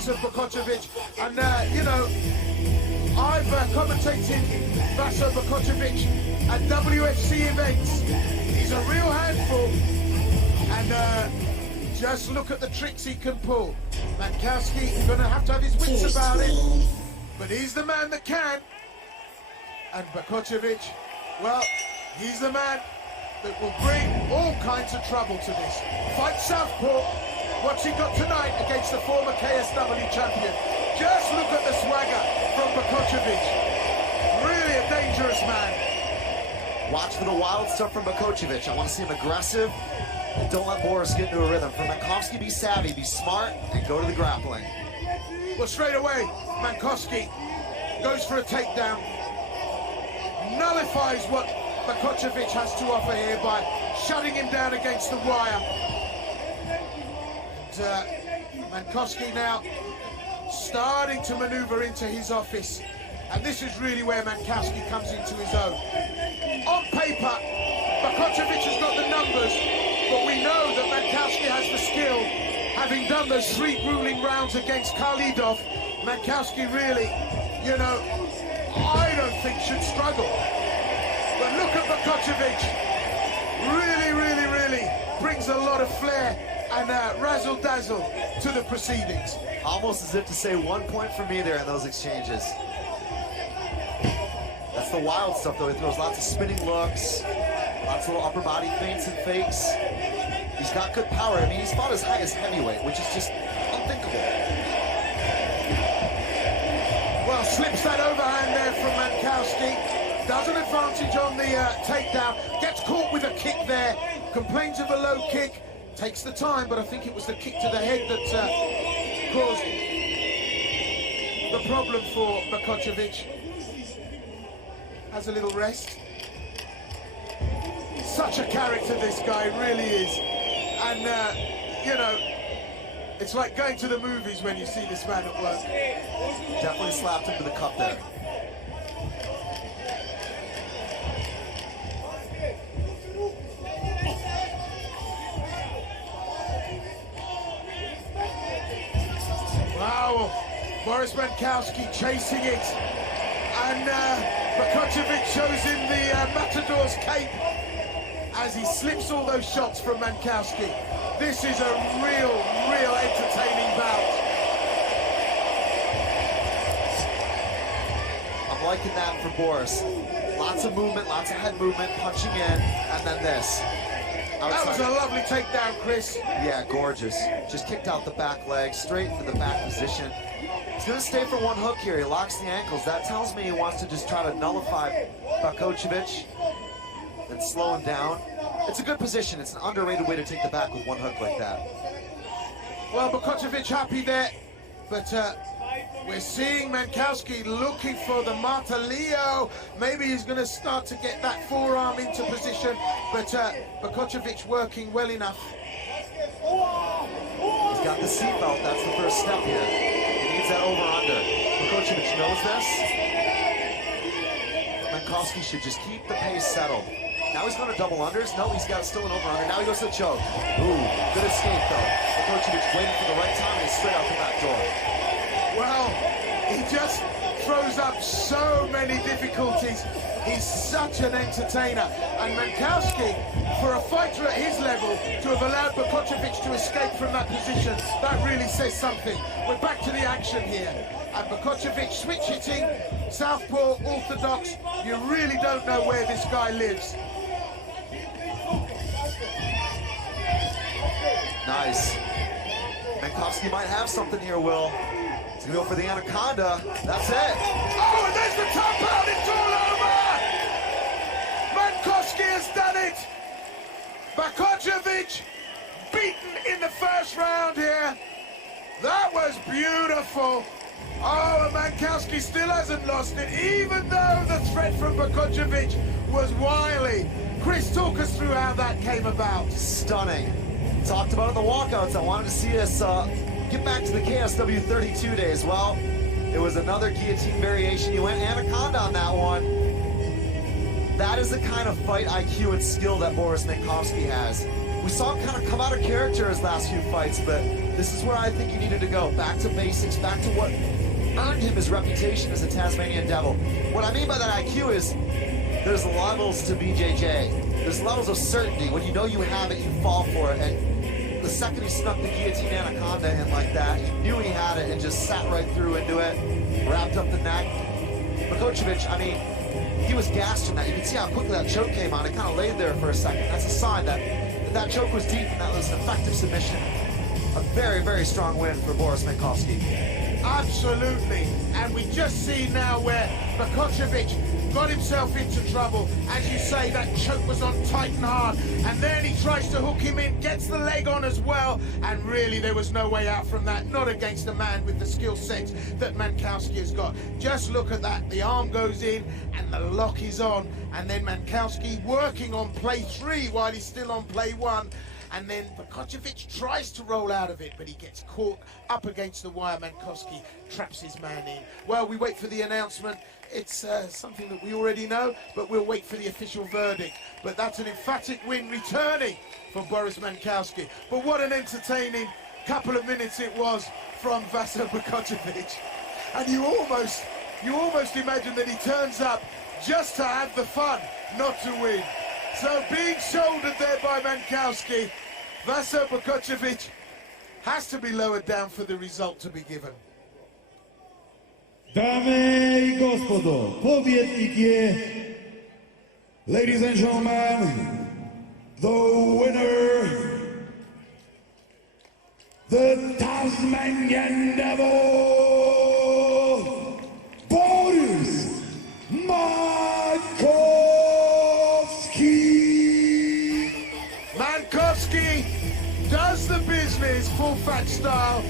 appearance of Bakocevic, and you know, I've commentated Vaso Bakocevic at WFC events. He's a real handful, and just look at the tricks he can pull. Mankowski is going to have his wits about it, but he's the man that can. And Bakocevic, well, he's the man that will bring all kinds of trouble to this. Fight southpaw, what's he got tonight against the former KSW champion? Just look at the swagger from Bakocevic. Really a dangerous man. Watch for the wild stuff from Bakocevic. I want to see him aggressive, and don't let Borys get into a rhythm. For Mankowski, be savvy, be smart, and go to the grappling. Well, straight away, Mankowski goes for a takedown, nullifies what Bakocevic has to offer here by shutting him down against the wire. And Mankowski now starting to maneuver into his office, and this is really where Mankowski comes into his own. On paper, Bakocevic has got the numbers, but we know that Mankowski has the skill. Having done those 3 grueling rounds against Khalidov, Mankowski really, you know, I don't think should struggle. But look at Bakocevic, really brings a lot of flair and razzle-dazzle to the proceedings. Almost as if to say 1 point for me there in those exchanges. That's the wild stuff, though. He throws lots of spinning looks, lots of little upper body feints and fakes. He's got good power. I mean, he's fought as high as heavyweight, which is just unthinkable. Well, slips that overhand there from Mankowski. Does an advantage on the takedown. Gets caught with a kick there. Complains of a low kick. Takes the time, but I think it was the kick to the head that caused the problem for Bakocevic. Has a little rest. Such a character, this guy really is. And, you know, it's like going to the movies when you see this man at work. Definitely slapped him to the cup there. Wow, Borys Mankowski chasing it, and Bakocevic shows him the Matador's cape as he slips all those shots from Mankowski. This is a real entertaining bout. I'm liking that for Borys. Lots of movement, lots of head movement, punching in, and then this. That was a lovely takedown, Chris. Yeah, gorgeous. Just kicked out the back leg, straight into the back position. He's gonna stay for 1 hook here. He locks the ankles. That tells me he wants to just try to nullify Bakocevic and slow him down. It's a good position. It's an underrated way to take the back with 1 hook like that. Well, Bakocevic happy there, but we're seeing Mankowski looking for the Martillo. Maybe he's going to start to get that forearm into position, but Bakocevic working well enough. He's got the seatbelt. That's the first step here. He needs that over-under. Bakocevic knows this. Mankowski should just keep the pace settled. Now he's going to double unders. No, he's got still an over-under. Now he goes to the choke. Ooh, good escape, though. Bakocevic waiting for the right time, and he's straight out the back door. Well, he just throws up so many difficulties. He's such an entertainer. And Mankowski, for a fighter at his level, to have allowed Bakocevic to escape from that position, that really says something. We're back to the action here. And Bakocevic switch hitting, southpaw, orthodox. You really don't know where this guy lives. Nice. Mankowski might have something here, Will. He's gonna go for the anaconda. That's it. Oh, and there's the top out. It's all over. Mankowski has done it. Bakocevic beaten in the first round here. That was beautiful. Oh, and Mankowski still hasn't lost it, even though the threat from Bakocevic was wily. Chris, talk us through how that came about. Stunning. Talked about it in the walkouts. I wanted to see us get back to the KSW 32 days. Well, it was another guillotine variation. You went anaconda on that one. That is the kind of fight IQ and skill that Borys Mankowski has. We saw him kind of come out of character his last few fights, but This is where I think he needed to go. Back to basics, back to what earned him his reputation as a Tasmanian Devil. What I mean by that IQ is there's levels to BJJ. There's levels of certainty. When you know you have it, you fall for it. And the second he snuck the guillotine anaconda in like that, he knew he had it and just sat right through into it, wrapped up the neck. Bakocevic, I mean, he was gassed in that. You can see how quickly that choke came on. It kind of laid there for a second. That's a sign that that choke was deep and that was an effective submission. A very, very strong win for Borys Mankowski. Absolutely. And we just see now where Bakocevic got himself into trouble. As you say, that choke was on tight and hard. And then he tries to hook him in, gets the leg on as well. And really, there was no way out from that. Not against a man with the skill set that Mankowski has got. Just look at that. The arm goes in and the lock is on. And then Mankowski working on play 3 while he's still on play 1. And then Bakocevic tries to roll out of it, but he gets caught up against the wire. Mankowski traps his man in. Well, we wait for the announcement. It's something that we already know, but we'll wait for the official verdict. But that's an emphatic win returning for Borys Mankowski. But what an entertaining couple of minutes it was from Vaso Bakocevic. And you almost imagine that he turns up just to have the fun, not to win. So being shouldered there by Mankowski, Vaso Bakocevic has to be lowered down for the result to be given. Dame y gospodo, pobiednikie, ladies and gentlemen, the winner, the Tasmanian Devil, Borys Mankowski. Mankowski does the business full fat style.